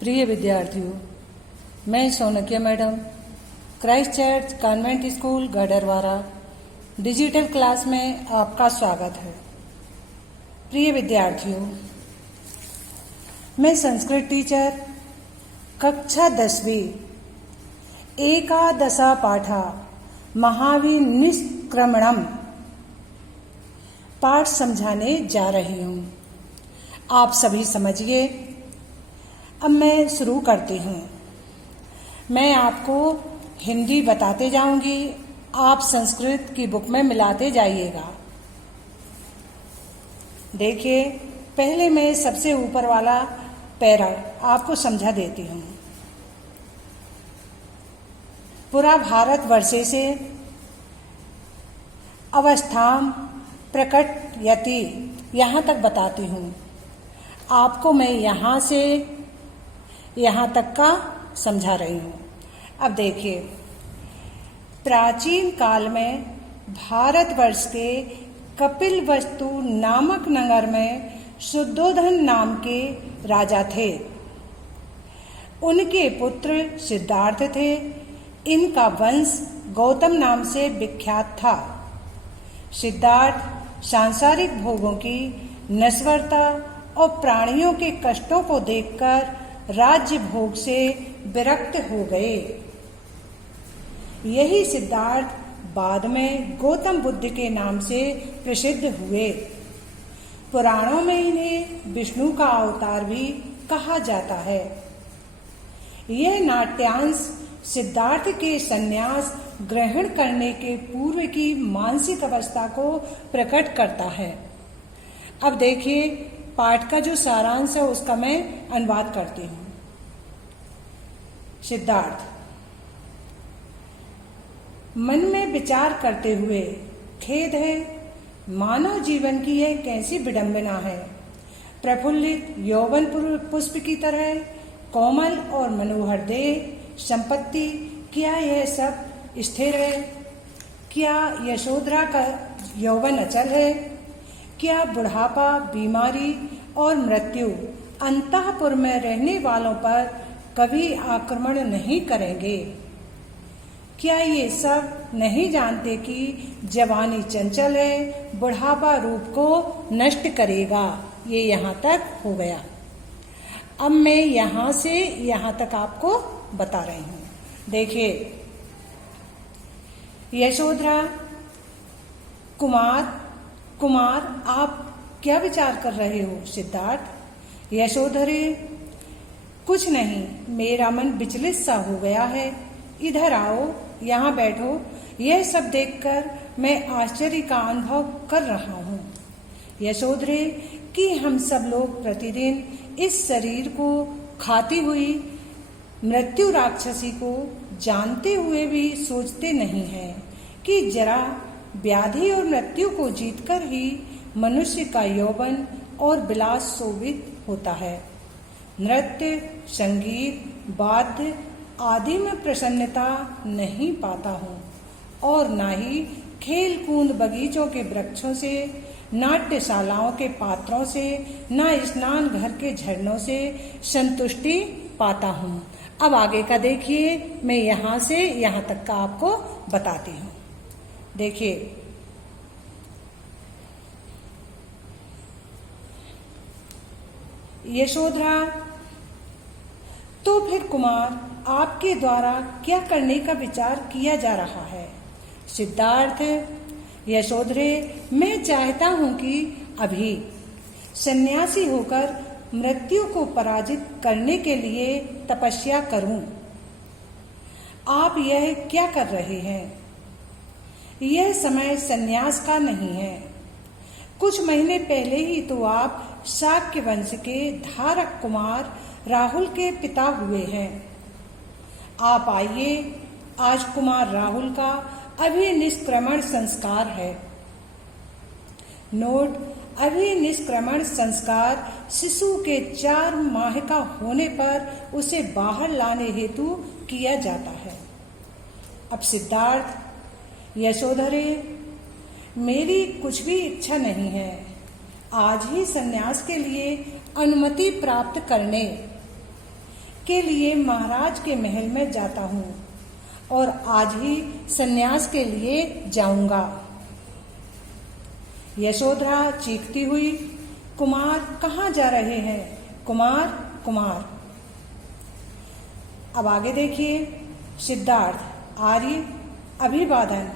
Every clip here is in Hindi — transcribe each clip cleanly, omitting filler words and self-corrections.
प्रिय विद्यार्थियों, मैं Sonkiya madam Christ church convent school Gadarwara digital class में आपका स्वागत है। प्रिय विद्यार्थियों, मैं संस्कृत टीचर कक्षा 10वीं एकादशा पाठा महावीर निष्क्रमणम पाठ समझाने जा रही हूँ। आप सभी समझिए। अब मैं शुरू करती हूँ। मैं आपको हिंदी बताते जाऊंगी, आप संस्कृत की बुक में मिलाते जाइएगा। देखिए, पहले मैं सबसे ऊपर वाला पैरा आपको समझा देती हूँ। पुरा भारतवर्षे से अवस्थाम प्रकटयति, यहाँ तक बताती हूँ। आपको मैं यहाँ से यहाँ तक का समझा रही हूँ। अब देखिए, प्राचीन काल में भारतवर्ष के कपिलवस्तु नामक नगर में शुद्धोधन नाम के राजा थे। उनके पुत्र सिद्धार्थ थे। इनका वंश गौतम नाम से विख्यात था। सिद्धार्थ सांसारिक भोगों की नश्वरता और प्राणियों के कष्टों को देखकर राज्य भोग से विरक्त हो गए। यही सिद्धार्थ बाद में गौतम बुद्ध के नाम से प्रसिद्ध हुए। पुराणों में इन्हें विष्णु का अवतार भी कहा जाता है। यह नाट्यांश सिद्धार्थ के संन्यास ग्रहण करने के पूर्व की मानसिक अवस्था को प्रकट करता है। अब देखिए, पाठ का जो सारांश है उसका मैं अनुवाद करती हूँ। सिद्धार्थ मन में विचार करते हुए, खेद है, मानव जीवन की यह कैसी विडंबना है। प्रफुल्लित यौवन पुष्प की तरह कोमल और मनोहर देह, संपत्ति, क्या यह सब स्थिर है? क्या यशोधरा का यौवन अचल है? क्या बुढ़ापा, बीमारी और मृत्यु अंतःपुर में रहने वालों पर कभी आक्रमण नहीं करेंगे? क्या ये सब नहीं जानते कि जवानी चंचल है, बुढ़ापा रूप को नष्ट करेगा? ये यहाँ तक हो गया। अब मैं यहाँ से यहाँ तक आपको बता रही हूँ। देखिए, यशोधरा कुमार आप क्या विचार कर रहे हो? सिद्धार्थ, यशोधरे, कुछ नहीं, मेरा मन विचलित सा हो गया है। इधर आओ, यहाँ बैठो। यह सब देखकर मैं आश्चर्य का अनुभव कर रहा हूँ यशोधरे कि हम सब लोग प्रतिदिन इस शरीर को खाती हुई मृत्यु राक्षसी को जानते हुए भी सोचते नहीं हैं कि जरा व्याधि और मृत्यु को जीतकर ही मनुष्य का यौवन और विलास शोभित होता है। नृत्य, संगीत, वाद्य आदि में प्रसन्नता नहीं पाता हूँ और ना ही खेल कूद बगीचों के वृक्षों से, नाट्यशालाओं के पात्रों से, ना स्नान घर के झरनों से संतुष्टि पाता हूँ। अब आगे का देखिए, मैं यहाँ से यहाँ तक का आपको बताती हूँ। देखिए, यशोधरा, तो फिर कुमार, आपके द्वारा क्या करने का विचार किया जा रहा है? सिद्धार्थ, यशोधरे, मैं चाहता हूं कि अभी सन्यासी होकर मृत्यु को पराजित करने के लिए तपस्या करूं। आप यह क्या कर रहे हैं? यह समय सन्यास का नहीं है। कुछ महीने पहले ही तो आप शाक्य वंश के धारक कुमार राहुल के पिता हुए हैं। आप आइए, आज कुमार राहुल का अभिनिष्क्रमण संस्कार है। नोट, अभिनिष्क्रमण संस्कार शिशु के 4 माह का होने पर उसे बाहर लाने हेतु किया जाता है। अब सिद्धार्थ, यशोधरे, मेरी कुछ भी इच्छा नहीं है। आज ही संन्यास के लिए अनुमति प्राप्त करने के लिए महाराज के महल में जाता हूँ और आज ही सन्यास के लिए जाऊंगा। यशोधरा चीखती हुई, कुमार कहाँ जा रहे हैं? कुमार कुमार। अब आगे देखिए। सिद्धार्थ, आर्य अभिवादन।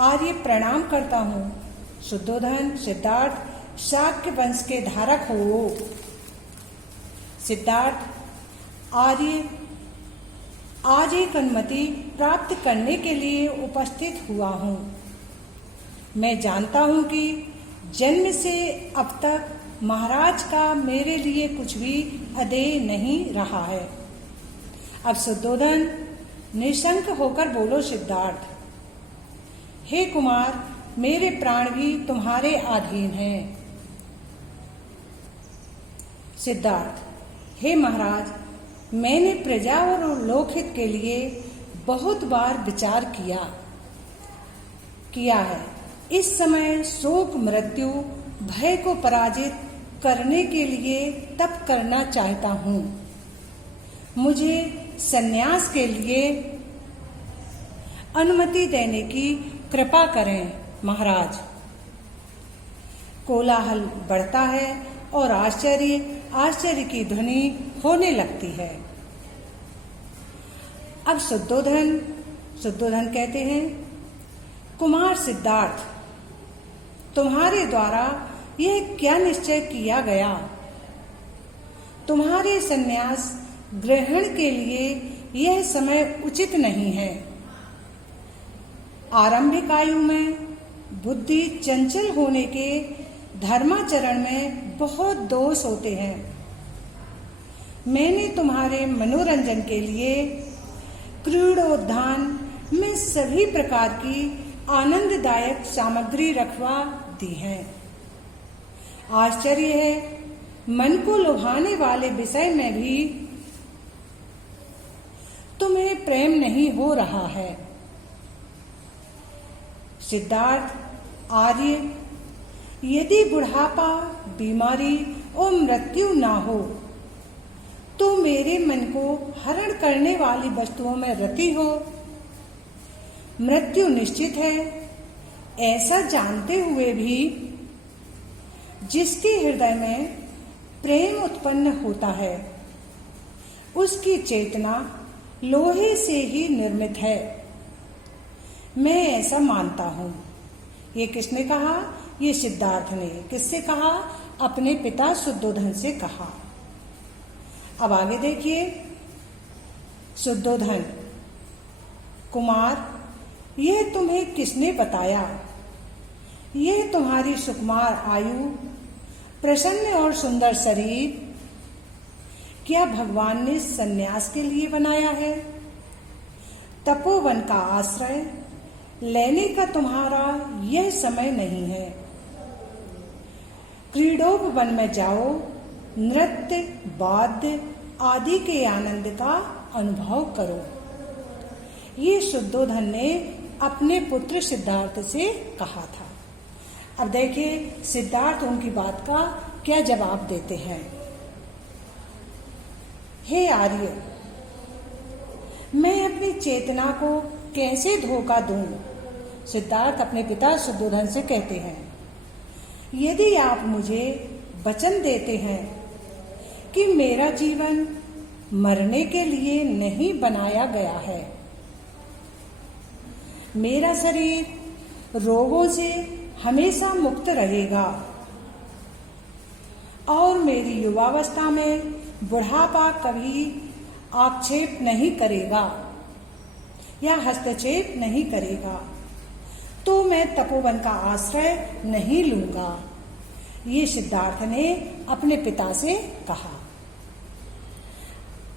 आर्य प्रणाम करता हूँ। शुद्धोधन, सिद्धार्थ शाक्य वंश के धारक हो। सिद्धार्थ, आर्य आज एक अनुमति प्राप्त करने के लिए उपस्थित हुआ हूँ। मैं जानता हूँ कि जन्म से अब तक महाराज का मेरे लिए कुछ भी अदेय नहीं रहा है। अब शुद्धोधन, निशंक होकर बोलो। सिद्धार्थ, हे कुमार, मेरे प्राण भी तुम्हारे अधीन हैं। सिद्धार्थ, हे महाराज, मैंने प्रजा और लोकहित के लिए बहुत बार विचार किया है। इस समय शोक, मृत्यु, भय को पराजित करने के लिए तप करना चाहता हूँ। मुझे सन्यास के लिए अनुमति देने की कृपा करें महाराज। कोलाहल बढ़ता है और आश्चर्य की ध्वनि होने लगती है। अब शुद्धोधन कहते हैं, कुमार सिद्धार्थ, तुम्हारे द्वारा यह क्या निश्चय किया गया? तुम्हारे सन्यास ग्रहण के लिए यह समय उचित नहीं है। आरंभिक आयु में बुद्धि चंचल होने के धर्माचरण में बहुत दोष होते हैं। मैंने तुम्हारे मनोरंजन के लिए क्रीड़ोद्यान में सभी प्रकार की आनंददायक सामग्री रखवा दी है। आश्चर्य है, मन को लुभाने वाले विषय में भी तुम्हें प्रेम नहीं हो रहा है। सिद्धार्थ, आर्य, यदि बुढ़ापा, बीमारी और मृत्यु ना हो तो मेरे मन को हरण करने वाली वस्तुओं में रति हो। मृत्यु निश्चित है, ऐसा जानते हुए भी जिसके हृदय में प्रेम उत्पन्न होता है उसकी चेतना लोहे से ही निर्मित है। मैं ऐसा मानता हूँ। ये किसने कहा? ये सिद्धार्थ ने। किससे कहा? अपने पिता शुद्धोधन से कहा। अब आगे देखिए। शुद्धोधन, कुमार, यह तुम्हें किसने बताया? यह तुम्हारी सुकुमार आयु, प्रसन्न और सुंदर शरीर क्या भगवान ने सन्यास के लिए बनाया है? तपोवन का आश्रय लेने का तुम्हारा यह समय नहीं है। क्रीडोपवन में जाओ, नृत्य, वाद्य आदि के आनंद का अनुभव करो। ये शुद्धोधन ने अपने पुत्र सिद्धार्थ से कहा था। अब देखिए सिद्धार्थ उनकी बात का क्या जवाब देते हैं। हे आर्य, मैं अपनी चेतना को कैसे धोखा दूं? सिद्धार्थ अपने पिता शुद्धोधन से कहते हैं, यदि आप मुझे वचन देते हैं कि मेरा जीवन मरने के लिए नहीं बनाया गया है, मेरा शरीर रोगों से हमेशा मुक्त रहेगा और मेरी युवावस्था में बुढ़ापा कभी आक्षेप नहीं करेगा या हस्तक्षेप नहीं करेगा, तो मैं तपोवन का आश्रय नहीं लूंगा। ये सिद्धार्थ ने अपने पिता से कहा।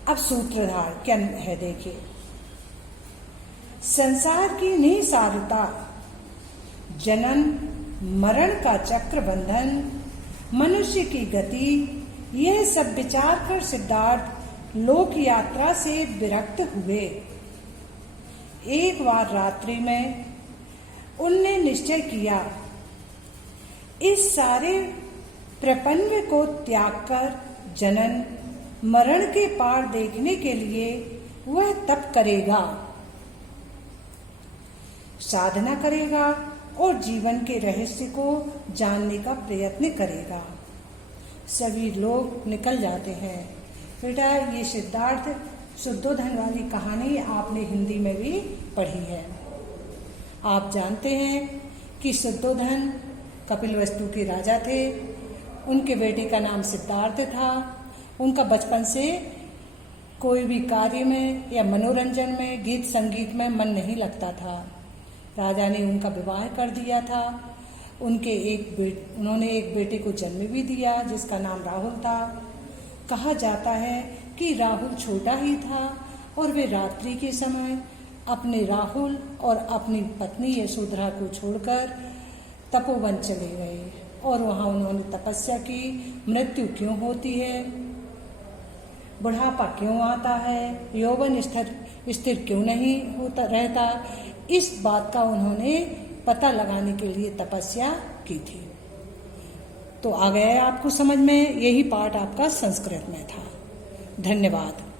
अब सूत्रधार क्या है देखिए। संसार की निसारता, जनन मरण का चक्र बंधन, मनुष्य की गति, यह सब विचार कर सिद्धार्थ लोक यात्रा से विरक्त हुए। एक बार रात्रि में उनने निश्चय किया, इस सारे प्रपंच को त्याग कर जनन मरण के पार देखने के लिए वह तप करेगा, साधना करेगा और जीवन के रहस्य को जानने का प्रयत्न करेगा। सभी लोग निकल जाते हैं। बेटा, ये सिद्धार्थ शुद्धोधन वाली कहानी आपने हिंदी में भी पढ़ी है। आप जानते हैं कि शुद्धोधन कपिलवस्तु के राजा थे। उनके बेटे का नाम सिद्धार्थ था। उनका बचपन से कोई भी कार्य में या मनोरंजन में, गीत संगीत में मन नहीं लगता था। राजा ने उनका विवाह कर दिया था। उन्होंने एक बेटे को जन्म भी दिया जिसका नाम राहुल था। कहा जाता है कि राहुल छोटा ही था और वे रात्रि के समय अपने राहुल और अपनी पत्नी यशोधरा को छोड़कर तपोवन चले गए और वहां उन्होंने तपस्या की। मृत्यु क्यों होती है, बुढ़ापा क्यों आता है, यौवन स्थिर क्यों नहीं होता रहता, इस बात का उन्होंने पता लगाने के लिए तपस्या की थी। तो आ गया आपको समझ में। यही पाठ आपका संस्कृत में था। धन्यवाद।